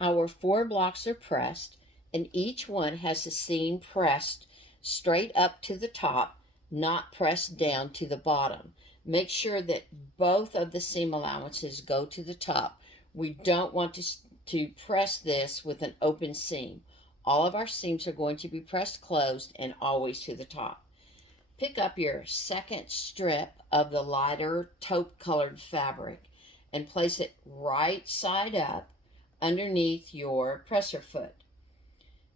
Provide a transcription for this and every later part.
Our 4 blocks are pressed, and each one has the seam pressed straight up to the top, not pressed down to the bottom. Make sure that both of the seam allowances go to the top. We don't want to press this with an open seam. All of our seams are going to be pressed closed and always to the top. Pick up your second strip of the lighter taupe colored fabric and place it right side up underneath your presser foot.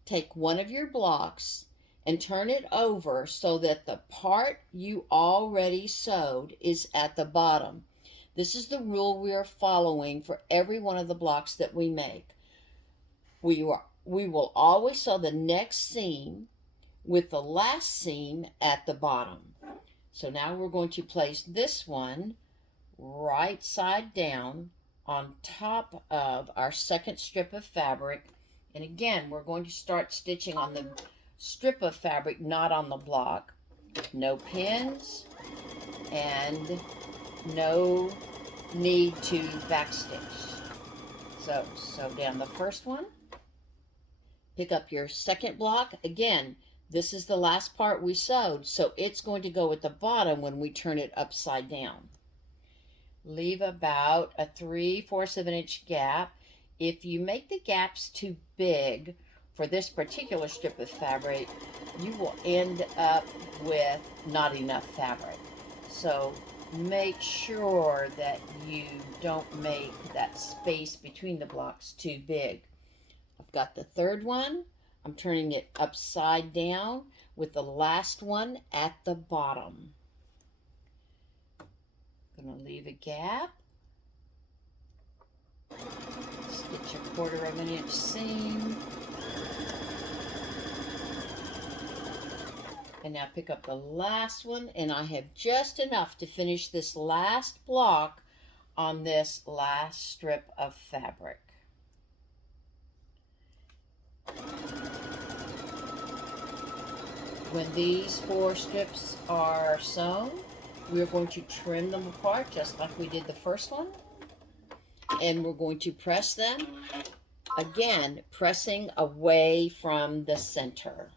Take one of your blocks and turn it over so that the part you already sewed is at the bottom. This is the rule we are following for every one of the blocks that we make. We will always sew the next seam with the last seam at the bottom. So now we're going to place this one right side down on top of our second strip of fabric. And again, we're going to start stitching on the strip of fabric, not on the block. No pins and no need to backstitch. So sew down the first one. Pick up your second block. Again, this is the last part we sewed, so it's going to go at the bottom when we turn it upside down. Leave about a 3/4 of an inch gap. If you make the gaps too big for this particular strip of fabric, you will end up with not enough fabric. So make sure that you don't make that space between the blocks too big. I've got the third one. I'm turning it upside down with the last one at the bottom. I'm going to leave a gap. Stitch a 1/4 of an inch seam. And now pick up the last one, and I have just enough to finish this last block on this last strip of fabric. When these 4 strips are sewn, we're going to trim them apart just like we did the first one. And we're going to press them, again, pressing away from the center.